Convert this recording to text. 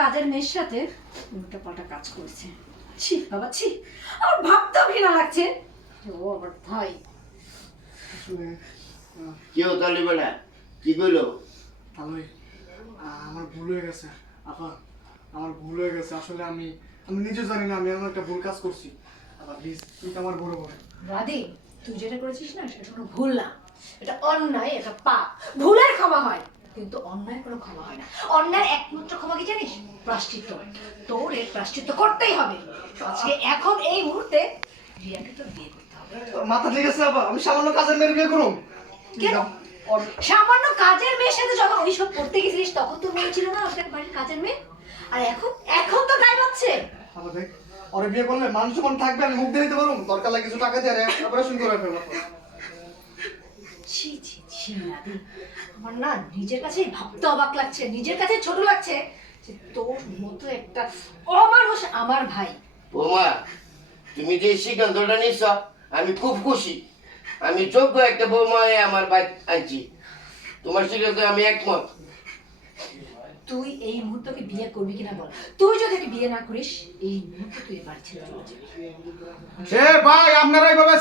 কাজের মেয়ের সাথে উল্টা পাল্টা কাজ করেছে। ছি বাবা ছি, আমার ভাবতেও ঘৃণা লাগছে। ও আমার ভাই। কি হতালি বেলা কি কইলো? তাহলে আমার ভুল হয়ে গেছে আপা, আমার ভুল হয়ে গেছে। আসলে আমি নিজে জানি না আমি এমন একটা ভুল কাজ করছি। আপা প্লিজ, তুই তো আমার বড় বোন। রাধে, তুই যেটা করেছিস না সেটা কোনো ভুল না, এটা অন্যায়, এটা পাপ। ভুলের ক্ষমা হয় কিন্তু অন্যায় কোনো ক্ষমা হয় না। অন্যায় একমাত্র ক্ষমা কি জানিস? প্রায়শ্চিত্ত। তোর এর প্রায়শ্চিত্ত করতেই হবে। আজকে এখন এই মুহূর্তে রিয়াকে তোর বিয়ে করতে হবে। তোর মাথা ঠিক আছে আপা? আমি সামান্য কাজের মেয়ের বিয়ে করুম? কেন? সামান্য কাজের মেয়ের সাথে যখন ওইসব করতে গেছিলিস তখন তো মনে ছিল না ওটা বাড়ির কাজের মেয়ে? আর এখন এখন তো গায়ে হচ্ছে। আপা দেখ, ওরে বিয়ে করলে মানুষ যখন থাকবে আমি মুখ দিয়ে দিতে পারবো, দরকার লাগে কিছু টাকা দিয়ে অপারেশন করে ফেলবো। ছি ছি ছি রাধে, আমার না নিজের কাছেই ভাবতে অবাক লাগছে, নিজের কাছে ছোট লাগছে যে তোর মতো একটা অমানুষ আমার ভাই। বৌমা, তুমি যে সিদ্ধান্তটা নিচ্ছ আমি খুব খুশি। আমি যোগ্য একটা বৌমা আমার বাড়ি আনছি। তোমার সিদ্ধান্তে আমি একমত। তুই এই মুহূর্তকে বিয়ে করবি কিনা বল। তুই যদি একে বিয়ে না করিস এই মুহূর্তে তুই বাড়ি ছেড়ে চলে যাবি। এ ভাই, আপনারা এইভাবে